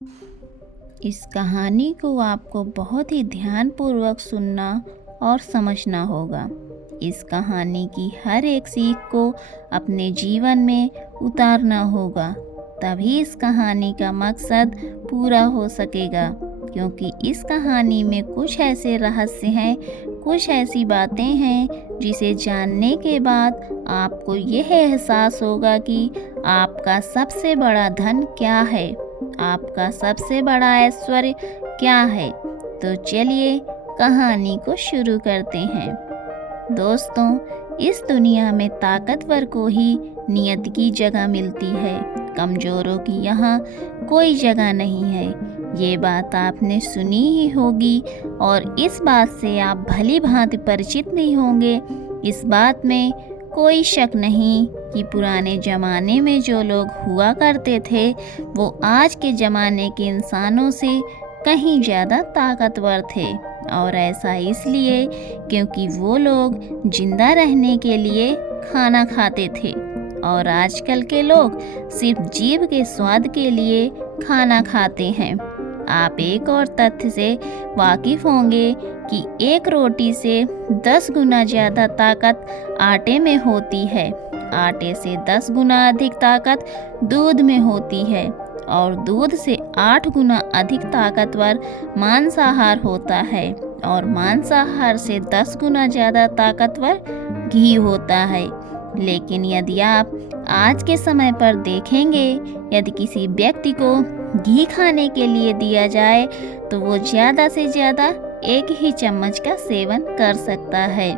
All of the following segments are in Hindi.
इस कहानी को आपको बहुत ही ध्यानपूर्वक सुनना और समझना होगा। इस कहानी की हर एक सीख को अपने जीवन में उतारना होगा, तभी इस कहानी का मकसद पूरा हो सकेगा। क्योंकि इस कहानी में कुछ ऐसे रहस्य हैं, कुछ ऐसी बातें हैं जिसे जानने के बाद आपको यह एहसास होगा कि आपका सबसे बड़ा धन क्या है, आपका सबसे बड़ा ऐश्वर्य क्या है। तो चलिए कहानी को शुरू करते हैं। दोस्तों, इस दुनिया में ताकतवर को ही नियति की जगह मिलती है, कमजोरों की यहाँ कोई जगह नहीं है। ये बात आपने सुनी ही होगी और इस बात से आप भली भांति परिचित नहीं होंगे। इस बात में कोई शक नहीं कि पुराने ज़माने में जो लोग हुआ करते थे वो आज के ज़माने के इंसानों से कहीं ज़्यादा ताकतवर थे। और ऐसा इसलिए क्योंकि वो लोग जिंदा रहने के लिए खाना खाते थे और आजकल के लोग सिर्फ जीभ के स्वाद के लिए खाना खाते हैं। आप एक और तथ्य से वाकिफ होंगे कि एक रोटी से 10 गुना ज़्यादा ताकत आटे में होती है। आटे से 10 गुना अधिक ताकत दूध में होती है और दूध से 8 गुना अधिक ताकतवर मांसाहार होता है और मांसाहार से 10 गुना ज़्यादा ताकतवर घी होता है। लेकिन यदि आप आज के समय पर देखेंगे, यदि किसी व्यक्ति को घी खाने के लिए दिया जाए तो वो ज़्यादा से ज़्यादा 1 ही चम्मच का सेवन कर सकता है,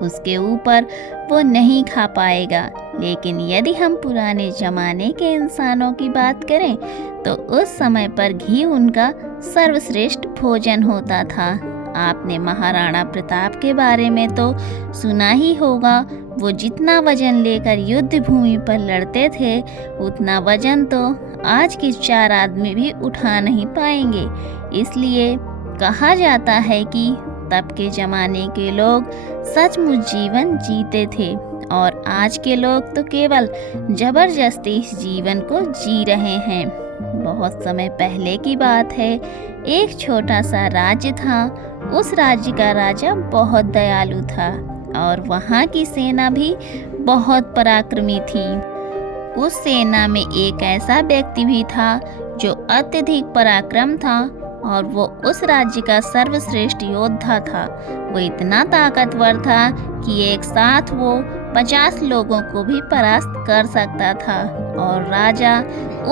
उसके ऊपर वो नहीं खा पाएगा। लेकिन यदि हम पुराने ज़माने के इंसानों की बात करें तो उस समय पर घी उनका सर्वश्रेष्ठ भोजन होता था। आपने महाराणा प्रताप के बारे में तो सुना ही होगा। वो जितना वजन लेकर युद्ध भूमि पर लड़ते थे उतना वजन तो आज के 4 आदमी भी उठा नहीं पाएंगे। इसलिए कहा जाता है कि तब के ज़माने के लोग सचमुच जीवन जीते थे और आज के लोग तो केवल जबरदस्ती इस जीवन को जी रहे हैं। बहुत समय पहले की बात है, एक छोटा सा राज्य था। उस राज्य का राजा बहुत दयालु था और वहाँ की सेना भी बहुत पराक्रमी थी। उस सेना में एक ऐसा व्यक्ति भी था जो अत्यधिक पराक्रम था और वो उस राज्य का सर्वश्रेष्ठ योद्धा था। वो इतना ताकतवर था कि एक साथ वो 50 लोगों को भी परास्त कर सकता था और राजा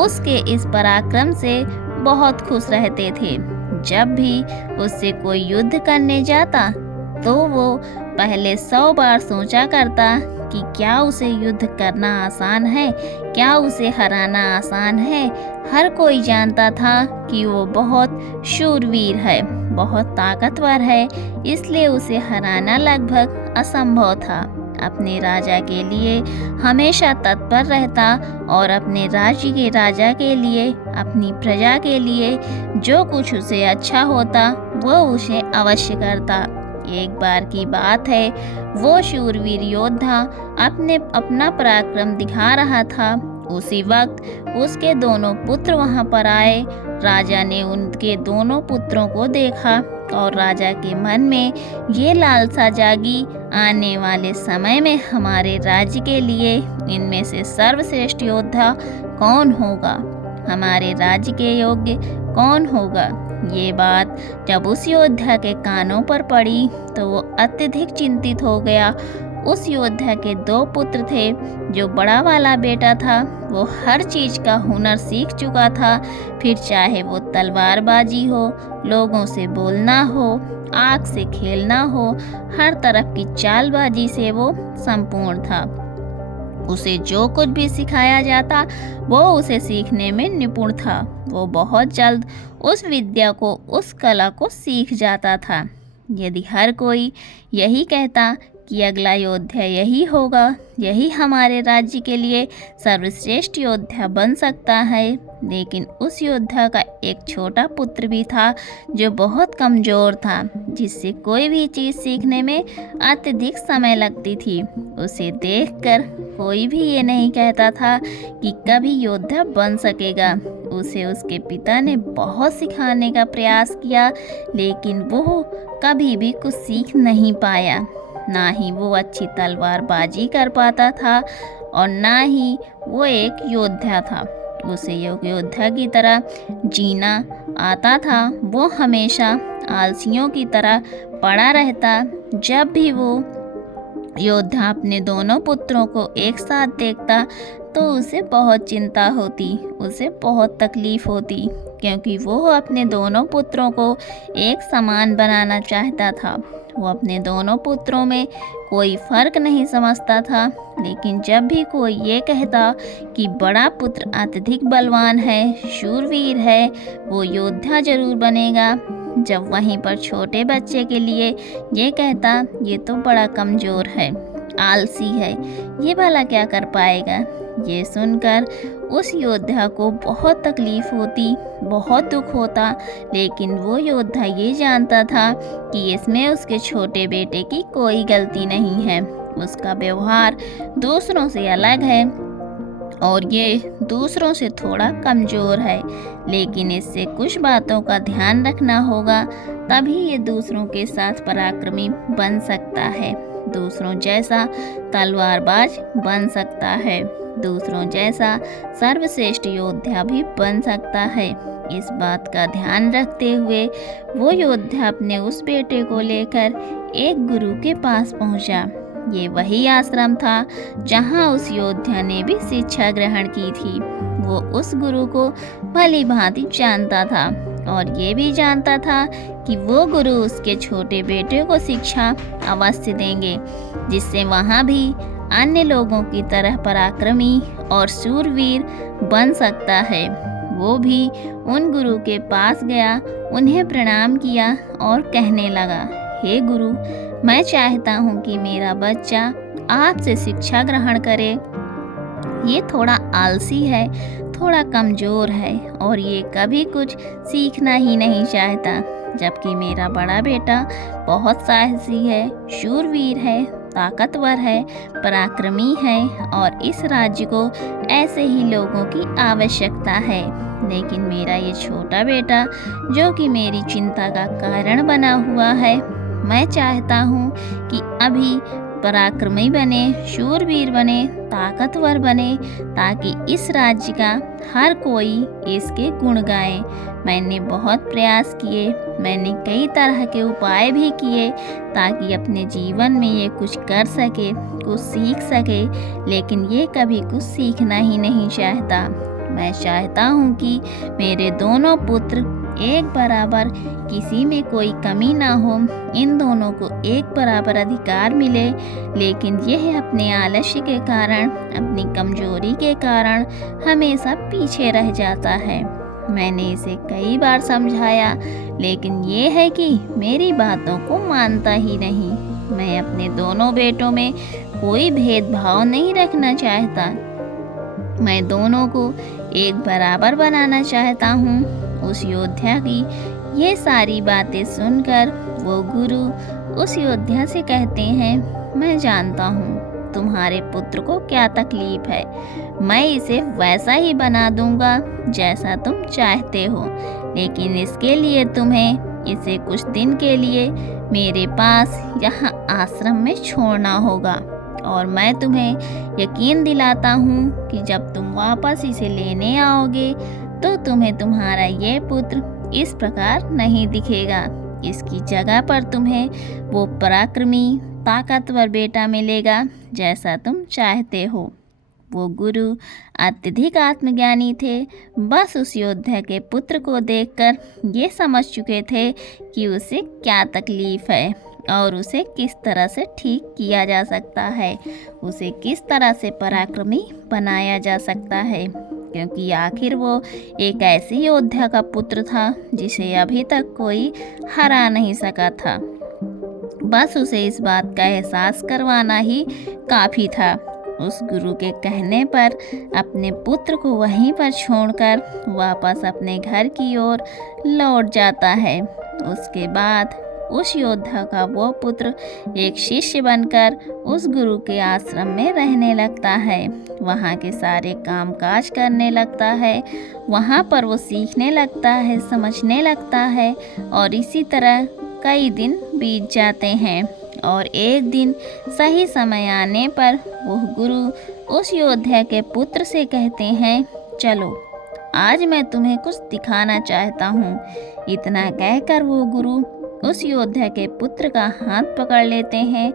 उसके इस पराक्रम से बहुत खुश रहते थे। जब भी उससे कोई युद्ध करने जाता तो वो पहले 100 बार सोचा करता कि क्या उसे युद्ध करना आसान है, क्या उसे हराना आसान है। हर कोई जानता था कि वो बहुत शूरवीर है, बहुत ताकतवर है, इसलिए उसे हराना लगभग असंभव था। अपने राजा के लिए हमेशा तत्पर रहता और अपने राज्य के राजा के लिए, अपनी प्रजा के लिए जो कुछ उसे अच्छा होता वो उसे अवश्य करता। एक बार की बात है, वो शूरवीर योद्धा अपना पराक्रम दिखा रहा था। उसी वक्त उसके दोनों पुत्र वहां पर आए। राजा ने उनके दोनों पुत्रों को देखा और राजा के मन में ये लालसा जागी, आने वाले समय में हमारे राज्य के लिए इनमें से सर्वश्रेष्ठ योद्धा कौन होगा, हमारे राज्य के योग्य कौन होगा। ये बात जब उस योद्धा के कानों पर पड़ी तो वो अत्यधिक चिंतित हो गया। उस योद्धा के 2 पुत्र थे। जो बड़ा वाला बेटा था वो हर चीज़ का हुनर सीख चुका था, फिर चाहे वो तलवारबाजी हो, लोगों से बोलना हो, आग से खेलना हो, हर तरफ की चालबाजी से वो संपूर्ण था। उसे जो कुछ भी सिखाया जाता वो उसे सीखने में निपुण था। वो बहुत जल्द उस विद्या को, उस कला को सीख जाता था। यदि हर कोई यही कहता कि अगला योद्धा यही होगा, यही हमारे राज्य के लिए सर्वश्रेष्ठ योद्धा बन सकता है, लेकिन उस योद्धा का एक छोटा पुत्र भी था जो बहुत कमज़ोर था, जिससे कोई भी चीज़ सीखने में अत्यधिक समय लगती थी। उसे देखकर कोई भी ये नहीं कहता था कि कभी योद्धा बन सकेगा। उसे उसके पिता ने बहुत सिखाने का प्रयास किया, लेकिन वो कभी भी कुछ सीख नहीं पाया। ना ही वो अच्छी तलवारबाजी कर पाता था और ना ही वो एक योद्धा था। उसे योद्धा की तरह जीना आता था। वो हमेशा आलसियों की तरह पड़ा रहता। जब भी वो योद्धा अपने दोनों पुत्रों को एक साथ देखता तो उसे बहुत चिंता होती, उसे बहुत तकलीफ होती, क्योंकि वो अपने दोनों पुत्रों को एक समान बनाना चाहता था। वो अपने दोनों पुत्रों में कोई फ़र्क नहीं समझता था। लेकिन जब भी कोई ये कहता कि बड़ा पुत्र अत्यधिक बलवान है, शूरवीर है, वो योद्धा जरूर बनेगा, जब वहीं पर छोटे बच्चे के लिए ये कहता ये तो बड़ा कमज़ोर है, आलसी है, ये भला क्या कर पाएगा, ये सुनकर उस योद्धा को बहुत तकलीफ होती, बहुत दुख होता। लेकिन वो योद्धा ये जानता था कि इसमें उसके छोटे बेटे की कोई गलती नहीं है। उसका व्यवहार दूसरों से अलग है और ये दूसरों से थोड़ा कमज़ोर है, लेकिन इससे कुछ बातों का ध्यान रखना होगा, तभी ये दूसरों के साथ पराक्रमी बन सकता है, दूसरों जैसा तलवारबाज बन सकता है, दूसरों जैसा सर्वश्रेष्ठ योद्धा भी बन सकता है। इस बात का ध्यान रखते हुए वो योद्धा अपने उस बेटे को लेकर एक गुरु के पास पहुंचा। ये वही आश्रम था जहां उस योद्धा ने भी शिक्षा ग्रहण की थी। वो उस गुरु को भली भांति जानता था और ये भी जानता था कि वो गुरु उसके छोटे बेटे को शिक्षा अवश्य देंगे, जिससे वहाँ भी अन्य लोगों की तरह पराक्रमी और शूरवीर बन सकता है। वो भी उन गुरु के पास गया, उन्हें प्रणाम किया और कहने लगा, हे गुरु, मैं चाहता हूँ कि मेरा बच्चा आपसे शिक्षा ग्रहण करे। ये थोड़ा आलसी है, थोड़ा कमज़ोर है और ये कभी कुछ सीखना ही नहीं चाहता, जबकि मेरा बड़ा बेटा बहुत साहसी है, शूरवीर है, ताकतवर है, पराक्रमी है और इस राज्य को ऐसे ही लोगों की आवश्यकता है। लेकिन मेरा ये छोटा बेटा, जो कि मेरी चिंता का कारण बना हुआ है, मैं चाहता हूँ कि अभी पराक्रमी बने, शूरवीर बने, ताकतवर बने, ताकि इस राज्य का हर कोई इसके गुण गाए। मैंने बहुत प्रयास किए, मैंने कई तरह के उपाय भी किए ताकि अपने जीवन में ये कुछ कर सके, कुछ सीख सके, लेकिन ये कभी कुछ सीखना ही नहीं चाहता। मैं चाहता हूँ कि मेरे दोनों पुत्र एक बराबर, किसी में कोई कमी ना हो, इन दोनों को एक बराबर अधिकार मिले, लेकिन यह अपने आलस्य के कारण, अपनी कमजोरी के कारण हमेशा पीछे रह जाता है। मैंने इसे कई बार समझाया, लेकिन ये है कि मेरी बातों को मानता ही नहीं। मैं अपने दोनों बेटों में कोई भेदभाव नहीं रखना चाहता, मैं दोनों को एक बराबर बनाना चाहता हूँ। उस योद्धा की ये सारी बातें सुनकर वो गुरु उस योद्धा से कहते हैं, मैं जानता हूँ तुम्हारे पुत्र को क्या तकलीफ है, मैं इसे वैसा ही बना दूंगा जैसा तुम चाहते हो, लेकिन इसके लिए तुम्हें इसे कुछ दिन के लिए मेरे पास यहाँ आश्रम में छोड़ना होगा। और मैं तुम्हें यकीन दिलाता हूँ कि जब तुम वापस इसे लेने आओगे तो तुम्हें तुम्हारा ये पुत्र इस प्रकार नहीं दिखेगा। इसकी जगह पर तुम्हें वो पराक्रमी, ताकतवर बेटा मिलेगा जैसा तुम चाहते हो। वो गुरु अत्यधिक आत्मज्ञानी थे। बस उस योद्धा के पुत्र को देखकर ये समझ चुके थे कि उसे क्या तकलीफ है और उसे किस तरह से ठीक किया जा सकता है, उसे किस तरह से पराक्रमी बनाया जा सकता है, क्योंकि आखिर वो एक ऐसी योद्धा का पुत्र था जिसे अभी तक कोई हरा नहीं सका था। बस उसे इस बात का एहसास करवाना ही काफ़ी था। उस गुरु के कहने पर अपने पुत्र को वहीं पर छोड़कर वापस अपने घर की ओर लौट जाता है। उसके बाद उस योद्धा का वो पुत्र एक शिष्य बनकर उस गुरु के आश्रम में रहने लगता है। वहाँ के सारे काम काज करने लगता है। वहाँ पर वो सीखने लगता है, समझने लगता है और इसी तरह कई दिन बीत जाते हैं। और एक दिन सही समय आने पर वह गुरु उस योद्धा के पुत्र से कहते हैं, चलो आज मैं तुम्हें कुछ दिखाना चाहता हूँ। इतना कहकर वो गुरु उस योद्धा के पुत्र का हाथ पकड़ लेते हैं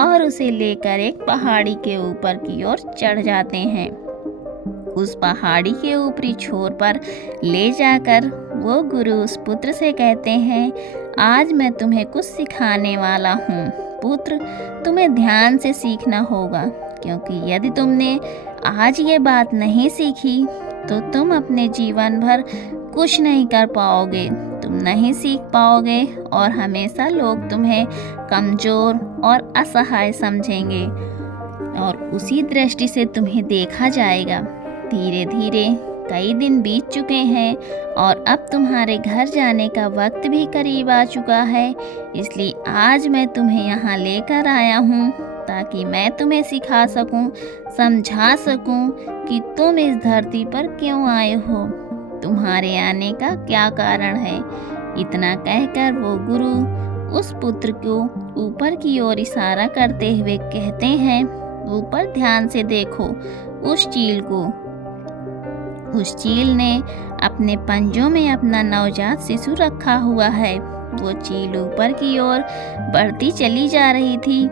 और उसे लेकर एक पहाड़ी के ऊपर की ओर चढ़ जाते हैं। उस पहाड़ी के ऊपरी छोर पर ले जाकर वो गुरु उस पुत्र से कहते हैं, आज मैं तुम्हें कुछ सिखाने वाला हूँ। पुत्र, तुम्हें ध्यान से सीखना होगा, क्योंकि यदि तुमने आज ये बात नहीं सीखी तो तुम अपने जीवन भर कुछ नहीं कर पाओगे। तुम नहीं सीख पाओगे और हमेशा लोग तुम्हें कमज़ोर और असहाय समझेंगे और उसी दृष्टि से तुम्हें देखा जाएगा। धीरे धीरे कई दिन बीत चुके हैं और अब तुम्हारे घर जाने का वक्त भी करीब आ चुका है। इसलिए आज मैं तुम्हें यहाँ लेकर आया हूँ ताकि मैं तुम्हें सिखा सकूँ, समझा सकूँ कि तुम इस धरती पर क्यों आए हो, तुम्हारे आने का क्या कारण है। इतना कहकर वो गुरु उस पुत्र को ऊपर की ओर इशारा करते हुए कहते हैं, ऊपर ध्यान से देखो उस चील को। उस चील ने अपने पंजों में अपना नवजात शिशु रखा हुआ है। वो चील ऊपर की ओर बढ़ती चली जा रही थी,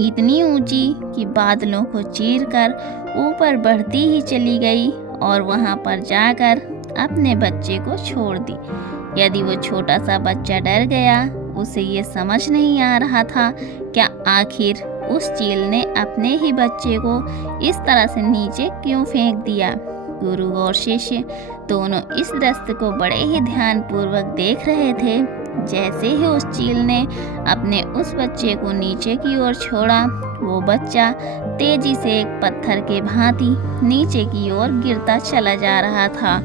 इतनी ऊंची कि बादलों को चीरकर ऊपर बढ़ती ही चली गई और वहां पर जाकर अपने बच्चे को छोड़ दी। यदि वो छोटा सा बच्चा डर गया, उसे ये समझ नहीं आ रहा था क्या आखिर उस चील ने अपने ही बच्चे को इस तरह से नीचे क्यों फेंक दिया। गुरु और शिष्य दोनों इस दृश्य को बड़े ही ध्यानपूर्वक देख रहे थे। जैसे ही उस चील ने अपने उस बच्चे को नीचे की ओर छोड़ा, वो बच्चा तेजी से एक पत्थर के भांति नीचे की ओर गिरता चला जा रहा था।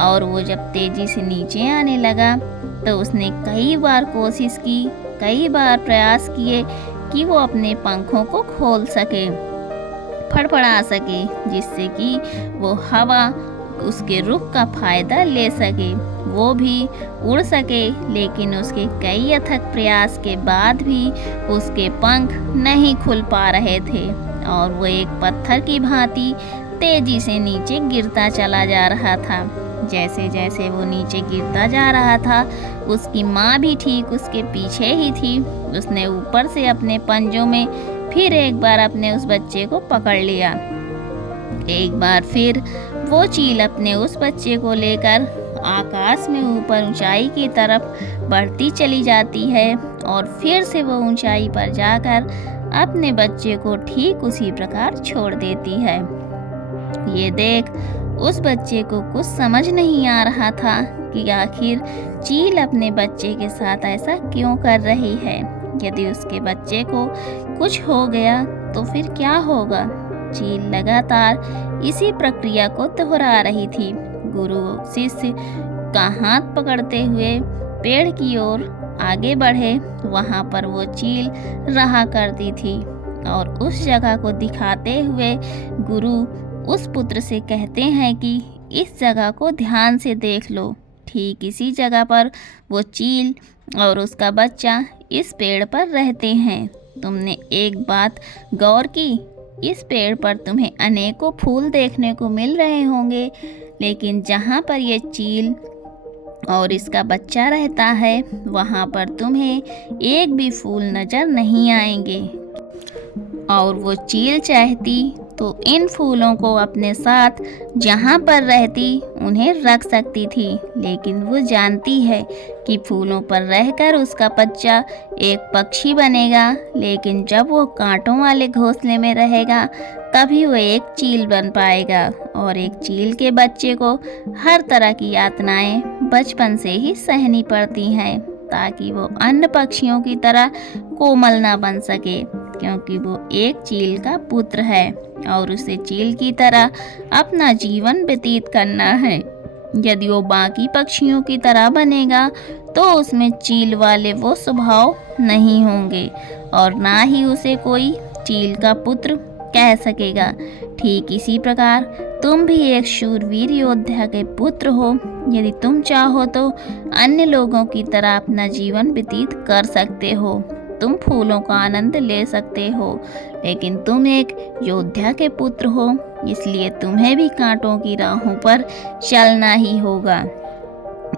और वो जब तेजी से नीचे आने लगा तो उसने कई बार कोशिश की, कई बार प्रयास किए कि वो अपने पंखों को खोल सके, फड़फड़ा सके, जिससे कि वो हवा उसके रुख का फायदा ले सके, वो भी उड़ सके। लेकिन उसके कई अथक प्रयास के बाद भी उसके पंख नहीं खुल पा रहे थे और वो एक पत्थर की भांति तेजी से नीचे गिरता चला जा रहा था। जैसे जैसे वो नीचे गिरता जा रहा था, उसकी माँ भी ठीक उसके पीछे ही थी। उसने ऊपर से अपने पंजों में फिर एक बार अपने उस बच्चे को पकड़ लिया। एक बार फिर वो चील अपने उस बच्चे को लेकर आकाश में ऊपर ऊंचाई की तरफ बढ़ती चली जाती है और फिर से वो ऊंचाई पर जाकर अपने बच्चे को ठीक उसी प्रकार छोड़ देती है। ये देख उस बच्चे को कुछ समझ नहीं आ रहा था कि आखिर चील अपने बच्चे के साथ ऐसा क्यों कर रही है। यदि उसके बच्चे को कुछ हो गया तो फिर क्या होगा। चील लगातार इसी प्रक्रिया को दोहरा रही थी। गुरु शिष्य का हाथ पकड़ते हुए पेड़ की ओर आगे बढ़े। वहाँ पर वो चील रहा करती थी और उस जगह को दिखाते हुए गुरु उस पुत्र से कहते हैं कि इस जगह को ध्यान से देख लो। ठीक इसी जगह पर वो चील और उसका बच्चा इस पेड़ पर रहते हैं। तुमने एक बात गौर की, इस पेड़ पर तुम्हें अनेकों फूल देखने को मिल रहे होंगे, लेकिन जहाँ पर ये चील और इसका बच्चा रहता है वहाँ पर तुम्हें एक भी फूल नज़र नहीं आएंगे। और वो चील चाहती तो इन फूलों को अपने साथ जहाँ पर रहती उन्हें रख सकती थी, लेकिन वो जानती है कि फूलों पर रहकर उसका बच्चा एक पक्षी बनेगा, लेकिन जब वो कांटों वाले घोंसले में रहेगा तभी वो एक चील बन पाएगा। और एक चील के बच्चे को हर तरह की यातनाएं बचपन से ही सहनी पड़ती हैं ताकि वो अन्य पक्षियों की तरह कोमल ना बन सके, क्योंकि वो एक चील का पुत्र है और उसे चील की तरह अपना जीवन व्यतीत करना है। यदि वो बाकी पक्षियों की तरह बनेगा तो उसमें चील वाले वो स्वभाव नहीं होंगे और ना ही उसे कोई चील का पुत्र कह सकेगा। ठीक इसी प्रकार तुम भी एक शूरवीर योद्धा के पुत्र हो। यदि तुम चाहो तो अन्य लोगों की तरह अपना जीवन व्यतीत कर सकते हो, तुम फूलों का आनंद ले सकते हो, लेकिन तुम एक योद्धा के पुत्र हो, इसलिए तुम्हें भी कांटों की राहों पर चलना ही होगा।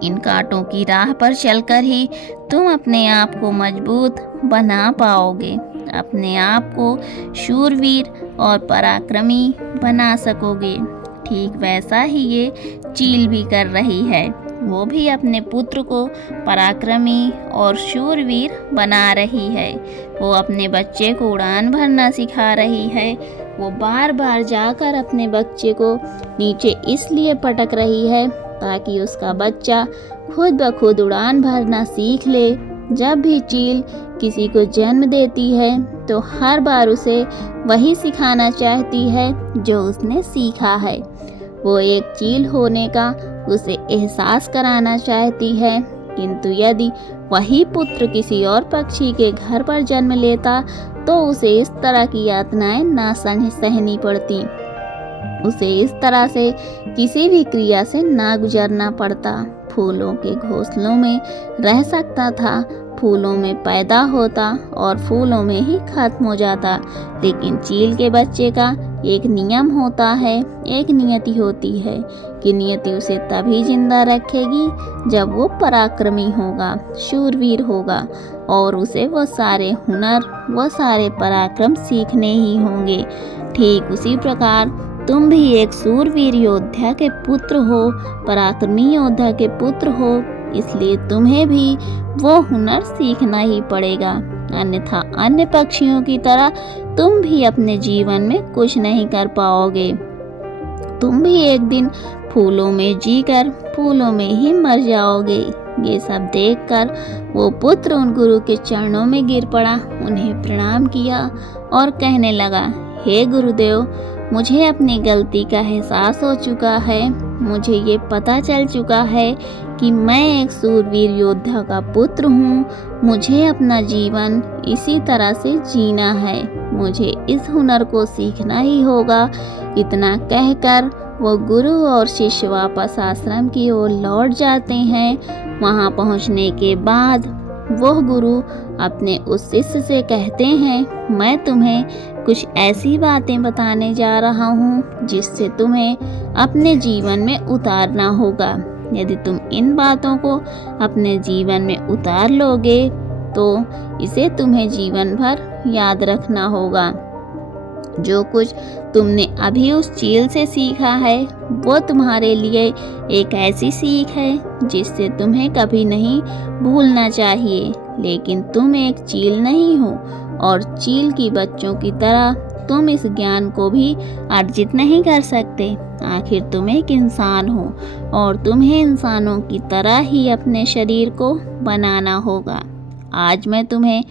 इन कांटों की राह पर चलकर ही तुम अपने आप को मजबूत बना पाओगे, अपने आप को शूरवीर और पराक्रमी बना सकोगे। ठीक वैसा ही ये चील भी कर रही है। वो भी अपने पुत्र को पराक्रमी और शूरवीर बना रही है। वो अपने बच्चे को उड़ान भरना सिखा रही है। वो बार बार जाकर अपने बच्चे को नीचे इसलिए पटक रही है ताकि उसका बच्चा खुद ब खुद उड़ान भरना सीख ले। जब भी चील किसी को जन्म देती है तो हर बार उसे वही सिखाना चाहती है जो उसने सीखा है। वो एक चील होने का उसे एहसास कराना चाहती है, किंतु यदि वही पुत्र किसी और पक्षी के घर पर जन्म लेता तो उसे इस तरह की यातनाएं ना सहनी पड़ती। उसे इस तरह से किसी भी क्रिया से ना गुजरना पड़ता। फूलों के घोंसलों में रह सकता था, फूलों में पैदा होता और फूलों में ही खत्म हो जाता। लेकिन चील के बच्चे का एक नियम होता है, एक नियति होती है कि नियति उसे तभी जिंदा रखेगी जब वो पराक्रमी होगा, शूरवीर होगा और उसे वो सारे हुनर, वो सारे पराक्रम सीखने ही होंगे। ठीक उसी प्रकार तुम भी एक शूरवीर योद्धा के पुत्र हो, पराक्रमी योद्धा के पुत्र हो, इसलिए तुम्हें भी वो हुनर सीखना ही पड़ेगा, अन्यथा अन्य पक्षियों की तरह तुम भी अपने जीवन में कुछ नहीं कर पाओगे। तुम भी एक दिन फूलों में जीकर फूलों में ही मर जाओगे। ये सब देखकर वो पुत्र उन गुरु के चरणों में गिर पड़ा, उन्हें प्रणाम किया और कहने लगा, हे गुरुदेव, मुझे अपनी गलती का एहसास हो चुका है। मुझे ये पता चल चुका है कि मैं एक शूरवीर योद्धा का पुत्र हूँ। मुझे अपना जीवन इसी तरह से जीना है। मुझे इस हुनर को सीखना ही होगा। इतना कहकर वो गुरु और शिष्य वापस आश्रम की ओर लौट जाते हैं। वहाँ पहुँचने के बाद वो गुरु अपने उस शिष्य से कहते हैं, मैं तुम्हें कुछ ऐसी बातें बताने जा रहा हूँ जिससे तुम्हें अपने जीवन में उतारना होगा। यदि तुम इन बातों को अपने जीवन में उतार लोगे तो इसे तुम्हें जीवन भर याद रखना होगा। जो कुछ तुमने अभी उस चील से सीखा है वो तुम्हारे लिए एक ऐसी सीख है जिससे तुम्हें कभी नहीं भूलना चाहिए। लेकिन तुम एक चील नहीं हो और चील की बच्चों की तरह तुम इस ज्ञान को भी अर्जित नहीं कर सकते। आखिर तुम एक इंसान हो और तुम्हें इंसानों की तरह ही अपने शरीर को बनाना होगा। आज मैं तुम्हें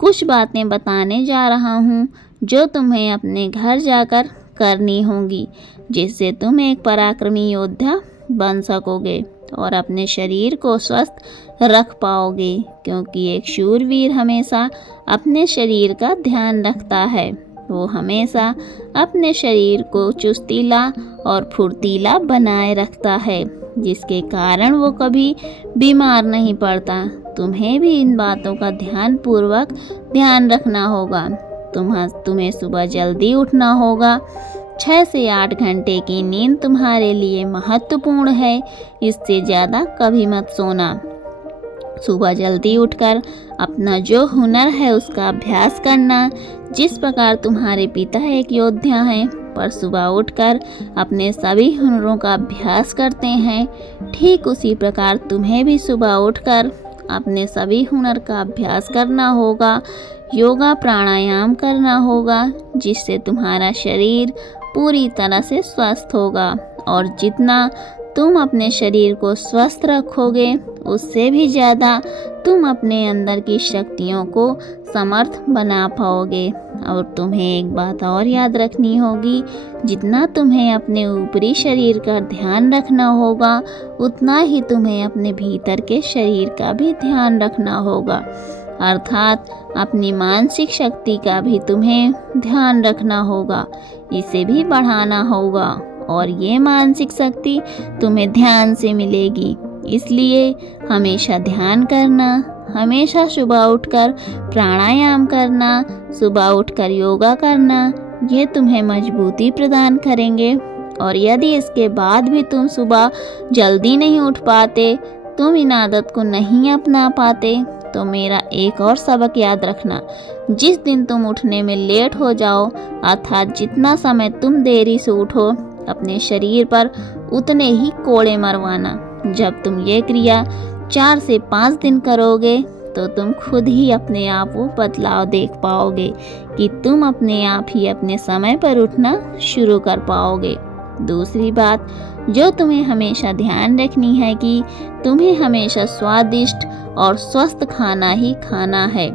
कुछ बातें बताने जा रहा हूँ जो तुम्हें अपने घर जाकर करनी होंगी, जिससे तुम एक पराक्रमी योद्धा बन सकोगे और अपने शरीर को स्वस्थ रख पाओगे, क्योंकि एक शूरवीर हमेशा अपने शरीर का ध्यान रखता है। वो हमेशा अपने शरीर को चुस्तीला और फुर्तीला बनाए रखता है, जिसके कारण वो कभी बीमार नहीं पड़ता। तुम्हें भी इन बातों का ध्यान रखना होगा। तुम्हें सुबह जल्दी उठना होगा। 6 से 8 घंटे की नींद तुम्हारे लिए महत्वपूर्ण है, इससे ज़्यादा कभी मत सोना। सुबह जल्दी उठकर अपना जो हुनर है उसका अभ्यास करना। जिस प्रकार तुम्हारे पिता एक योद्धा हैं पर सुबह उठकर अपने सभी हुनरों का अभ्यास करते हैं, ठीक उसी प्रकार तुम्हें भी सुबह उठकर अपने सभी हुनर का अभ्यास करना होगा। योगा प्राणायाम करना होगा, जिससे तुम्हारा शरीर पूरी तरह से स्वस्थ होगा। और जितना तुम अपने शरीर को स्वस्थ रखोगे उससे भी ज़्यादा तुम अपने अंदर की शक्तियों को समर्थ बना पाओगे। और तुम्हें एक बात और याद रखनी होगी, जितना तुम्हें अपने ऊपरी शरीर का ध्यान रखना होगा, उतना ही तुम्हें अपने भीतर के शरीर का भी ध्यान रखना होगा। अर्थात अपनी मानसिक शक्ति का भी तुम्हें ध्यान रखना होगा, इसे भी बढ़ाना होगा। और ये मानसिक शक्ति तुम्हें ध्यान से मिलेगी। इसलिए हमेशा ध्यान करना, हमेशा सुबह उठकर प्राणायाम करना, सुबह उठकर योगा करना, ये तुम्हें मजबूती प्रदान करेंगे। और यदि इसके बाद भी तुम सुबह जल्दी नहीं उठ पाते, तुम इन आदत को नहीं अपना पाते, तो मेरा एक और सबक याद रखना। जिस दिन तुम उठने में लेट हो जाओ, अर्थात जितना समय तुम देरी से उठो, अपने शरीर पर उतने ही कोड़े मरवाना। जब तुम ये क्रिया 4 से 5 दिन करोगे, तो तुम खुद ही अपने आप वो बदलाव देख पाओगे कि तुम अपने आप ही अपने समय पर उठना शुरू कर पाओगे। दूसरी बात जो तुम्हें हमेशा ध्यान रखनी है कि तुम्हें हमेशा स्वादिष्ट और स्वस्थ खाना ही खाना है।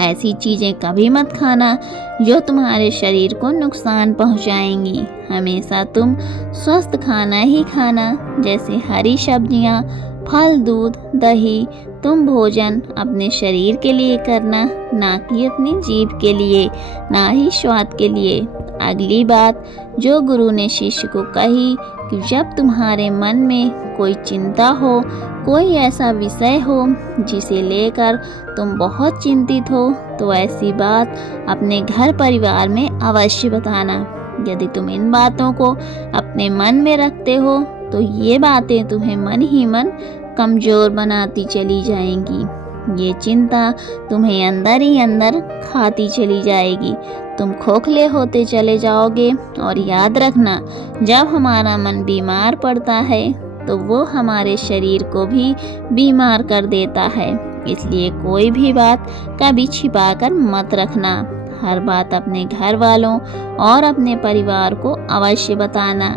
ऐसी चीज़ें कभी मत खाना जो तुम्हारे शरीर को नुकसान पहुंचाएंगी। हमेशा तुम स्वस्थ खाना ही खाना, जैसे हरी सब्जियां, फल, दूध, दही। तुम भोजन अपने शरीर के लिए करना, ना कि अपनी जीभ के लिए, ना ही स्वाद के लिए। अगली बात जो गुरु ने शिष्य को कही कि जब तुम्हारे मन में कोई चिंता हो, कोई ऐसा विषय हो जिसे लेकर तुम बहुत चिंतित हो, तो ऐसी बात अपने घर परिवार में अवश्य बताना। यदि तुम इन बातों को अपने मन में रखते हो, तो ये बातें तुम्हें मन ही मन कमज़ोर बनाती चली जाएंगी। ये चिंता तुम्हें अंदर ही अंदर खाती चली जाएगी। तुम खोखले होते चले जाओगे। और याद रखना, जब हमारा मन बीमार पड़ता है, तो वो हमारे शरीर को भी बीमार कर देता है। इसलिए कोई भी बात कभी छिपा कर मत रखना। हर बात अपने घर वालों और अपने परिवार को अवश्य बताना।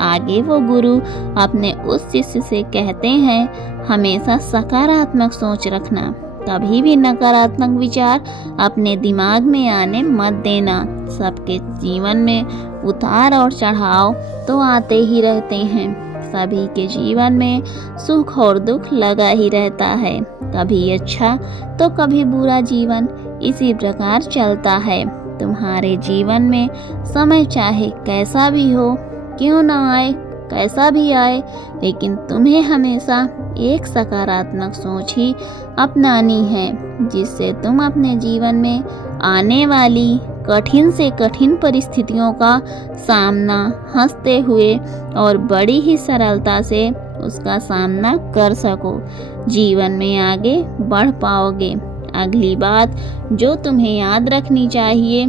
आगे वो गुरु अपने उस शिष्य से कहते हैं, हमेशा सकारात्मक सोच रखना। कभी भी नकारात्मक विचार अपने दिमाग में आने मत देना। सबके जीवन में उतार और चढ़ाव तो आते ही रहते हैं। सभी के जीवन में सुख और दुख लगा ही रहता है। कभी अच्छा तो कभी बुरा जीवन इसी प्रकार चलता है। तुम्हारे जीवन में समय चाहे कैसा भी हो, क्यों ना आए, कैसा भी आए, लेकिन तुम्हें हमेशा एक सकारात्मक सोच ही अपनानी है, जिससे तुम अपने जीवन में आने वाली कठिन से कठिन परिस्थितियों का सामना हंसते हुए और बड़ी ही सरलता से उसका सामना कर सको। जीवन में आगे बढ़ पाओगे। अगली बात जो तुम्हें याद रखनी चाहिए,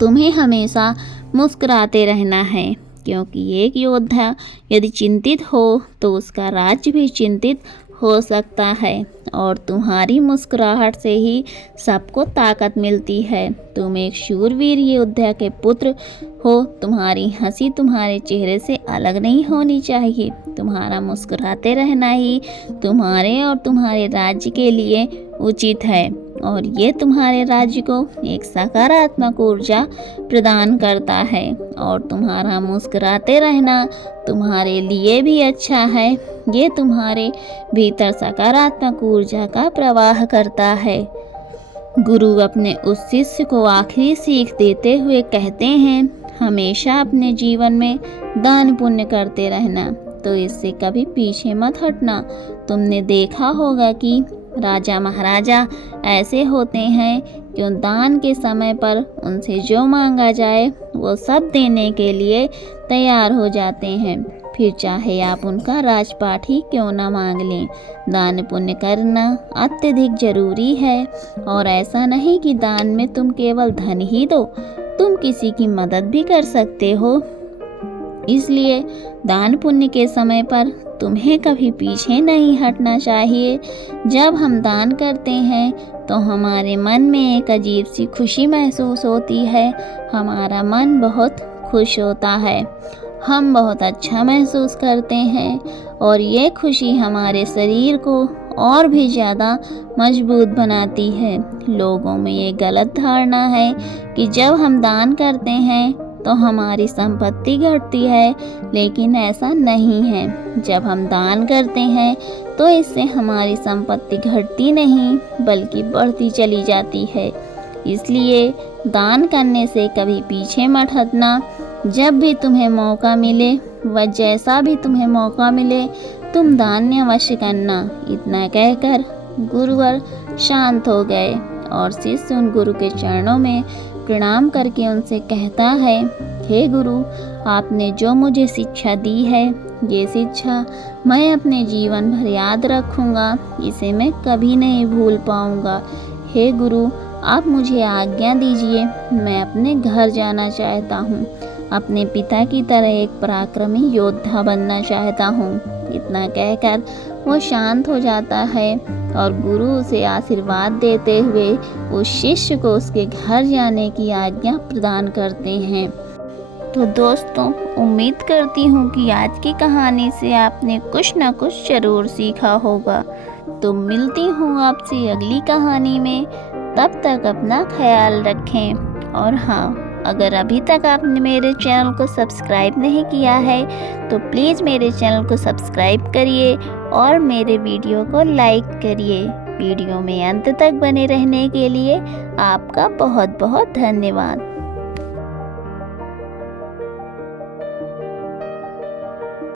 तुम्हें हमेशा मुस्कुराते रहना है, क्योंकि एक योद्धा यदि चिंतित हो तो उसका राज्य भी चिंतित हो सकता है। और तुम्हारी मुस्कुराहट से ही सबको ताकत मिलती है। तुम एक शूरवीर योद्धा के पुत्र हो। तुम्हारी हंसी तुम्हारे चेहरे से अलग नहीं होनी चाहिए। तुम्हारा मुस्कुराते रहना ही तुम्हारे और तुम्हारे राज्य के लिए उचित है, और ये तुम्हारे राज्य को एक सकारात्मक ऊर्जा प्रदान करता है। और तुम्हारा मुस्कुराते रहना तुम्हारे लिए भी अच्छा है। ये तुम्हारे भीतर सकारात्मक ऊर्जा का प्रवाह करता है। गुरु अपने उस शिष्य को आखिरी सीख देते हुए कहते हैं, हमेशा अपने जीवन में दान पुण्य करते रहना, तो इससे कभी पीछे मत हटना। तुमने देखा होगा कि राजा महाराजा ऐसे होते हैं कि दान के समय पर उनसे जो मांगा जाए वो सब देने के लिए तैयार हो जाते हैं, फिर चाहे आप उनका राजपाट ही क्यों ना मांग लें। दान पुण्य करना अत्यधिक जरूरी है। और ऐसा नहीं कि दान में तुम केवल धन ही दो, तुम किसी की मदद भी कर सकते हो। इसलिए दान पुण्य के समय पर तुम्हें कभी पीछे नहीं हटना चाहिए। जब हम दान करते हैं तो हमारे मन में एक अजीब सी खुशी महसूस होती है। हमारा मन बहुत खुश होता है। हम बहुत अच्छा महसूस करते हैं और ये खुशी हमारे शरीर को और भी ज़्यादा मजबूत बनाती है। लोगों में ये गलत धारणा है कि जब हम दान करते हैं तो हमारी संपत्ति घटती है, लेकिन ऐसा नहीं है। जब हम दान करते हैं तो इससे हमारी संपत्ति घटती नहीं बल्कि बढ़ती चली जाती है। इसलिए दान करने से कभी पीछे मत हटना। जब भी तुम्हें मौका मिले व जैसा भी तुम्हें मौका मिले तुम दान अवश्य करना। इतना कहकर गुरुवर शांत हो गए और शिष्य उन गुरु के चरणों में प्रणाम करके उनसे कहता है, हे गुरु, आपने जो मुझे शिक्षा दी है ये शिक्षा मैं अपने जीवन भर याद रखूँगा, इसे मैं कभी नहीं भूल पाऊँगा। हे गुरु, आप मुझे आज्ञा दीजिए, मैं अपने घर जाना चाहता हूँ। अपने पिता की तरह एक पराक्रमी योद्धा बनना चाहता हूँ। इतना कहकर वो शांत हो जाता है और गुरु उसे आशीर्वाद देते हुए उस शिष्य को उसके घर जाने की आज्ञा प्रदान करते हैं। तो दोस्तों, उम्मीद करती हूँ कि आज की कहानी से आपने कुछ न कुछ ज़रूर सीखा होगा। तो मिलती हूँ आपसे अगली कहानी में। तब तक अपना ख्याल रखें। और हाँ, अगर अभी तक आपने मेरे चैनल को सब्सक्राइब नहीं किया है तो प्लीज़ मेरे चैनल को सब्सक्राइब करिए और मेरे वीडियो को लाइक करिए। वीडियो में अंत तक बने रहने के लिए आपका बहुत बहुत धन्यवाद।